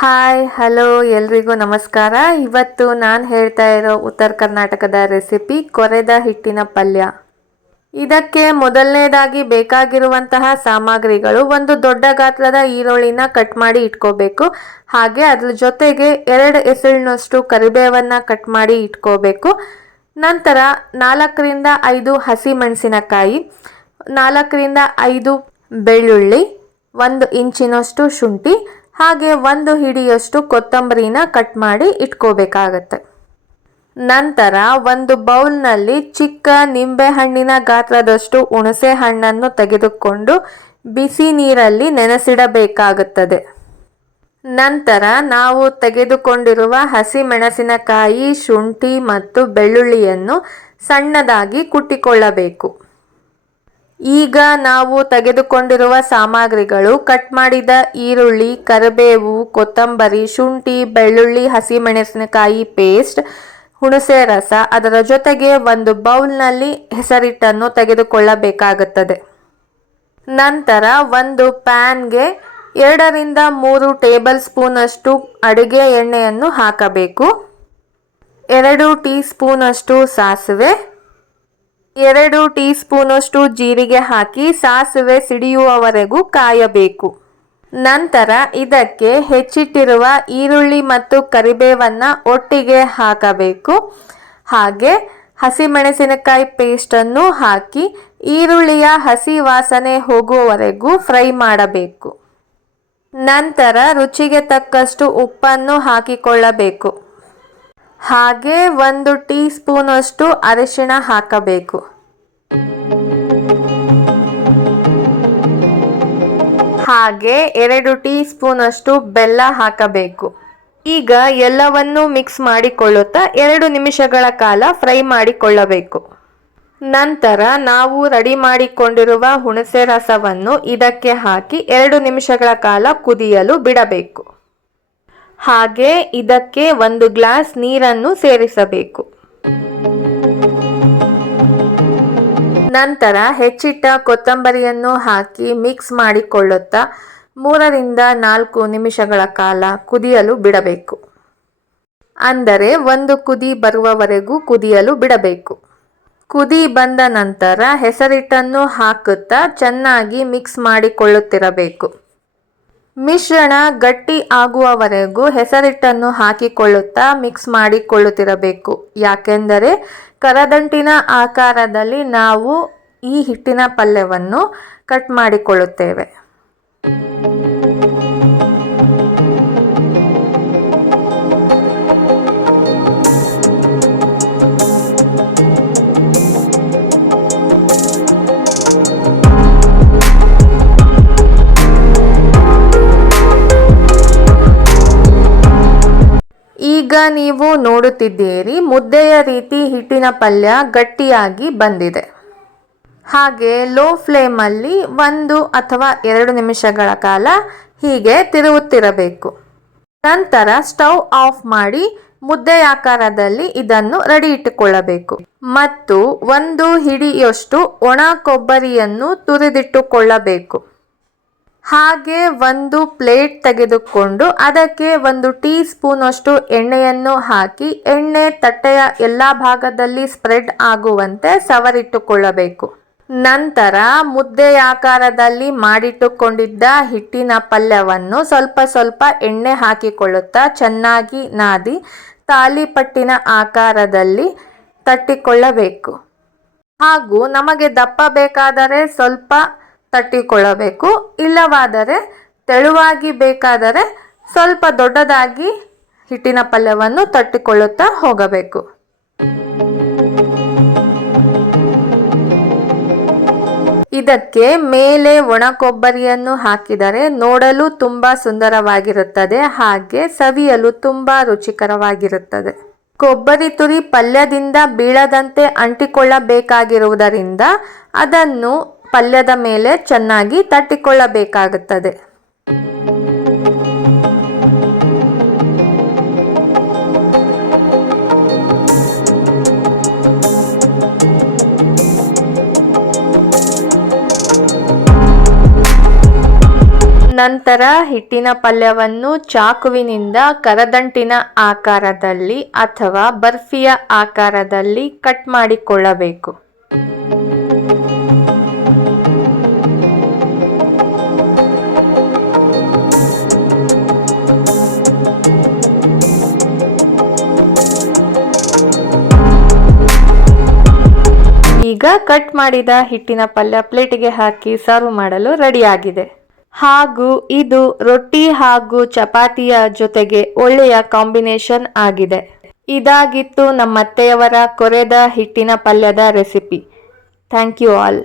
Hello ಎಲ್ರಿಗೂ ನಮಸ್ಕಾರ. ಇವತ್ತು ನಾನು ಹೇಳ್ತಾ ಇರೋ ಉತ್ತರ ಕರ್ನಾಟಕದ ರೆಸಿಪಿ ಕೊರೆದ ಹಿಟ್ಟಿನ ಪಲ್ಯ. ಇದಕ್ಕೆ ಮೊದಲನೇದಾಗಿ ಬೇಕಾಗಿರುವಂತಹ ಸಾಮಗ್ರಿಗಳು ಒಂದು ದೊಡ್ಡ ಗಾತ್ರದ ಈರುಳ್ಳಿನ ಕಟ್ ಮಾಡಿ ಇಟ್ಕೋಬೇಕು. ಹಾಗೆ ಅದ್ರ ಜೊತೆಗೆ ಎರಡು ಎಸಳಿನಷ್ಟು ಕರಿಬೇವನ್ನು ಕಟ್ ಮಾಡಿ ಇಟ್ಕೋಬೇಕು. ನಂತರ ನಾಲ್ಕರಿಂದ ಐದು ಹಸಿ ಮೆಣಸಿನಕಾಯಿ ನಾಲ್ಕರಿಂದ ಐದು ಬೆಳ್ಳುಳ್ಳಿ, ಒಂದು ಇಂಚಿನಷ್ಟು ಶುಂಠಿ ಹಾಗೆ ಒಂದು ಹಿಡಿಯಷ್ಟು ಕೊತ್ತಂಬರಿನ ಕಟ್ ಮಾಡಿ ಇಟ್ಕೋಬೇಕಾಗತ್ತೆ. ನಂತರ ಒಂದು ಬೌಲ್ನಲ್ಲಿ ಚಿಕ್ಕ ನಿಂಬೆಹಣ್ಣಿನ ಗಾತ್ರದಷ್ಟು ಹುಣಸೆ ಹಣ್ಣನ್ನು ತೆಗೆದುಕೊಂಡು ಬಿಸಿ ನೀರಲ್ಲಿ ನೆನೆಸಿಡಬೇಕಾಗುತ್ತದೆ. ನಂತರ ನಾವು ತೆಗೆದುಕೊಂಡಿರುವ ಹಸಿ ಮೆಣಸಿನಕಾಯಿ ಶುಂಠಿ ಮತ್ತು ಬೆಳ್ಳುಳ್ಳಿಯನ್ನು ಸಣ್ಣದಾಗಿ ಕುಟ್ಟಿಕೊಳ್ಳಬೇಕು. ಈಗ ನಾವು ತೆಗೆದುಕೊಂಡಿರುವ ಸಾಮಗ್ರಿಗಳು ಕಟ್ ಮಾಡಿದ ಈರುಳ್ಳಿ, ಕರಿಬೇವು, ಕೊತ್ತಂಬರಿ, ಶುಂಠಿ, ಬೆಳ್ಳುಳ್ಳಿ, ಹಸಿಮೆಣಸಿನಕಾಯಿ ಪೇಸ್ಟ್, ಹುಣಸೆ ರಸ, ಅದರ ಜೊತೆಗೆ ಒಂದು ಬೌಲ್ನಲ್ಲಿ ಹೆಸರಿಟ್ಟನ್ನು ತೆಗೆದುಕೊಳ್ಳಬೇಕಾಗುತ್ತದೆ. ನಂತರ ಒಂದು ಪ್ಯಾನ್ಗೆ ಎರಡರಿಂದ ಮೂರು ಟೇಬಲ್ ಸ್ಪೂನಷ್ಟು ಅಡುಗೆ ಎಣ್ಣೆಯನ್ನು ಹಾಕಬೇಕು. ಎರಡು ಟೀ ಸ್ಪೂನಷ್ಟು ಸಾಸಿವೆ. ಎರಡು ಟೀ ಸ್ಪೂನಷ್ಟು ಜೀರಿಗೆ ಹಾಕಿ ಸಾಸಿವೆ ಸಿಡಿಯುವವರೆಗೂ ಕಾಯಬೇಕು. ನಂತರ ಇದಕ್ಕೆ ಹೆಚ್ಚಿಟ್ಟಿರುವ ಈರುಳ್ಳಿ ಮತ್ತು ಕರಿಬೇವನ್ನು ಒಟ್ಟಿಗೆ ಹಾಕಬೇಕು. ಹಾಗೆ ಹಸಿಮೆಣಸಿನಕಾಯಿ ಪೇಸ್ಟನ್ನು ಹಾಕಿ ಈರುಳ್ಳಿಯ ಹಸಿ ವಾಸನೆ ಹೋಗುವವರೆಗೂ ಫ್ರೈ ಮಾಡಬೇಕು. ನಂತರ ರುಚಿಗೆ ತಕ್ಕಷ್ಟು ಉಪ್ಪನ್ನು ಹಾಕಿಕೊಳ್ಳಬೇಕು. ಹಾಗೆ ಒಂದು ಟೀ ಸ್ಪೂನಷ್ಟು ಅರಿಶಿಣ ಹಾಕಬೇಕು. ಹಾಗೆ ಎರಡು ಟೀ ಸ್ಪೂನಷ್ಟು ಬೆಲ್ಲ ಹಾಕಬೇಕು. ಈಗ ಎಲ್ಲವನ್ನೂ ಮಿಕ್ಸ್ ಮಾಡಿಕೊಳ್ಳುತ್ತಾ ಎರಡು ನಿಮಿಷಗಳ ಕಾಲ ಫ್ರೈ ಮಾಡಿಕೊಳ್ಳಬೇಕು. ನಂತರ ನಾವು ರೆಡಿ ಮಾಡಿಕೊಂಡಿರುವ ಹುಣಸೆ ರಸವನ್ನು ಇದಕ್ಕೆ ಹಾಕಿ ಎರಡು ನಿಮಿಷಗಳ ಕಾಲ ಕುದಿಯಲು ಬಿಡಬೇಕು. ಹಾಗೆ ಇದಕ್ಕೆ ಒಂದು ಗ್ಲಾಸ್ ನೀರನ್ನು ಸೇರಿಸಬೇಕು. ನಂತರ ಹೆಚ್ಚಿಟ್ಟ ಕೊತ್ತಂಬರಿಯನ್ನು ಹಾಕಿ ಮಿಕ್ಸ್ ಮಾಡಿಕೊಳ್ಳುತ್ತಾ ಮೂರರಿಂದ ನಾಲ್ಕು ನಿಮಿಷಗಳ ಕಾಲ ಕುದಿಯಲು ಬಿಡಬೇಕು. ಅಂದರೆ ಒಂದು ಕುದಿ ಬರುವವರೆಗೂ ಕುದಿಯಲು ಬಿಡಬೇಕು. ಕುದಿ ಬಂದ ನಂತರ ಹೆಸರಿಟ್ಟನ್ನು ಹಾಕುತ್ತಾ ಚೆನ್ನಾಗಿ ಮಿಕ್ಸ್ ಮಾಡಿಕೊಳ್ಳುತ್ತಿರಬೇಕು. ಮಿಶ್ರಣ ಗಟ್ಟಿ ಆಗುವವರೆಗೂ ಹೆಸರಿಟ್ಟನ್ನು ಹಾಕಿಕೊಳ್ಳುತ್ತಾ ಮಿಕ್ಸ್ ಮಾಡಿಕೊಳ್ಳುತ್ತಿರಬೇಕು. ಯಾಕೆಂದರೆ ಕರದಂಟಿನ ಆಕಾರದಲ್ಲಿ ನಾವು ಈ ಹಿಟ್ಟಿನ ಪಲ್ಯವನ್ನು ಕಟ್ ಮಾಡಿಕೊಳ್ಳುತ್ತೇವೆ. ಈಗ ನೀವು ನೋಡುತ್ತಿದ್ದೀರಿ, ಮುದ್ದೆಯ ರೀತಿ ಹಿಟ್ಟಿನ ಪಲ್ಯ ಗಟ್ಟಿಯಾಗಿ ಬಂದಿದೆ. ಹಾಗೆ ಲೋ ಫ್ಲೇಮಲ್ಲಿ ಒಂದು ಅಥವಾ ಎರಡು ನಿಮಿಷಗಳ ಕಾಲ ಹೀಗೆ ತಿರುವುತ್ತಿರಬೇಕು ನಂತರ ಸ್ಟವ್ ಆಫ್ ಮಾಡಿ ಮುದ್ದೆಯಾಕಾರದಲ್ಲಿ ಇದನ್ನು ರೆಡಿ ಇಟ್ಟುಕೊಳ್ಳಬೇಕು. ಮತ್ತು ಒಂದು ಹಿಡಿಯಷ್ಟು ಒಣ ಕೊಬ್ಬರಿಯನ್ನು ತುರಿದಿಟ್ಟುಕೊಳ್ಳಬೇಕು. ಹಾಗೆ ಒಂದು ಪ್ಲೇಟ್ ತೆಗೆದುಕೊಂಡು ಅದಕ್ಕೆ ಒಂದು ಟೀ ಸ್ಪೂನ್ ಅಷ್ಟು ಎಣ್ಣೆಯನ್ನು ಹಾಕಿ ಎಣ್ಣೆ ತಟ್ಟೆಯ ಎಲ್ಲ ಭಾಗದಲ್ಲಿ ಸ್ಪ್ರೆಡ್ ಆಗುವಂತೆ ಸವರಿಟ್ಟುಕೊಳ್ಳಬೇಕು. ನಂತರ ಮುದ್ದೆ ಆಕಾರದಲ್ಲಿ ಮಾಡಿಟ್ಟುಕೊಂಡಿದ್ದ ಹಿಟ್ಟಿನ ಪಲ್ಯವನ್ನು ಸ್ವಲ್ಪ ಸ್ವಲ್ಪ ಎಣ್ಣೆ ಹಾಕಿಕೊಳ್ಳುತ್ತಾ ಚೆನ್ನಾಗಿ ನಾದಿ ತಾಲಿಪಟ್ಟಿನ ಆಕಾರದಲ್ಲಿ ತಟ್ಟಿಕೊಳ್ಳಬೇಕು. ಹಾಗೂ ನಮಗೆ ದಪ್ಪ ಬೇಕಾದರೆ ಸ್ವಲ್ಪ ತಟ್ಟಿಕೊಳ್ಳಬೇಕು. ಇಲ್ಲವಾದರೆ ತೆಳುವಾಗಿ ಬೇಕಾದರೆ ಸ್ವಲ್ಪ ದೊಡ್ಡದಾಗಿ ಹಿಟ್ಟಿನ ಪಲ್ಯವನ್ನು ತಟ್ಟಿಕೊಳ್ಳುತ್ತಾ ಹೋಗಬೇಕು. ಇದಕ್ಕೆ ಮೇಲೆ ಒಣ ಕೊಬ್ಬರಿಯನ್ನು ಹಾಕಿದರೆ ನೋಡಲು ತುಂಬ ಸುಂದರವಾಗಿರುತ್ತದೆ, ಹಾಗೆ ಸವಿಯಲು ತುಂಬ ರುಚಿಕರವಾಗಿರುತ್ತದೆ. ಕೊಬ್ಬರಿ ತುರಿ ಪಲ್ಯದಿಂದ ಬೀಳದಂತೆ ಅಂಟಿಕೊಳ್ಳಬೇಕಾಗಿರುವುದರಿಂದ ಅದನ್ನು ಪಲ್ಯದ ಮೇಲೆ ಚೆನ್ನಾಗಿ ತಟ್ಟಿಕೊಳ್ಳಬೇಕಾಗುತ್ತದೆ. ನಂತರ ಹಿಟ್ಟಿನ ಪಲ್ಯವನ್ನು ಚಾಕುವಿನಿಂದ ಕರದಂಟಿನ ಆಕಾರದಲ್ಲಿ ಅಥವಾ ಬರ್ಫಿಯ ಆಕಾರದಲ್ಲಿ ಕಟ್ ಮಾಡಿಕೊಳ್ಳಬೇಕು. ಕಟ್ ಮಾಡಿದ ಹಿಟ್ಟಿನ ಪಲ್ಯ ಪ್ಲೇಟಿಗೆ ಹಾಕಿ ಸರ್ವ್ ಮಾಡಲು ರೆಡಿಯಾಗಿದೆ. ಹಾಗೂ ಇದು ರೊಟ್ಟಿ ಹಾಗೂ ಚಪಾತಿಯ ಜೊತೆಗೆ ಒಳ್ಳೆಯ ಕಾಂಬಿನೇಷನ್ ಆಗಿದೆ. ಇದಾಗಿತ್ತು ನಮ್ಮತ್ತೆಯವರ ಕೊರೆದ ಹಿಟ್ಟಿನ ಪಲ್ಯದ ರೆಸಿಪಿ. Thank you all.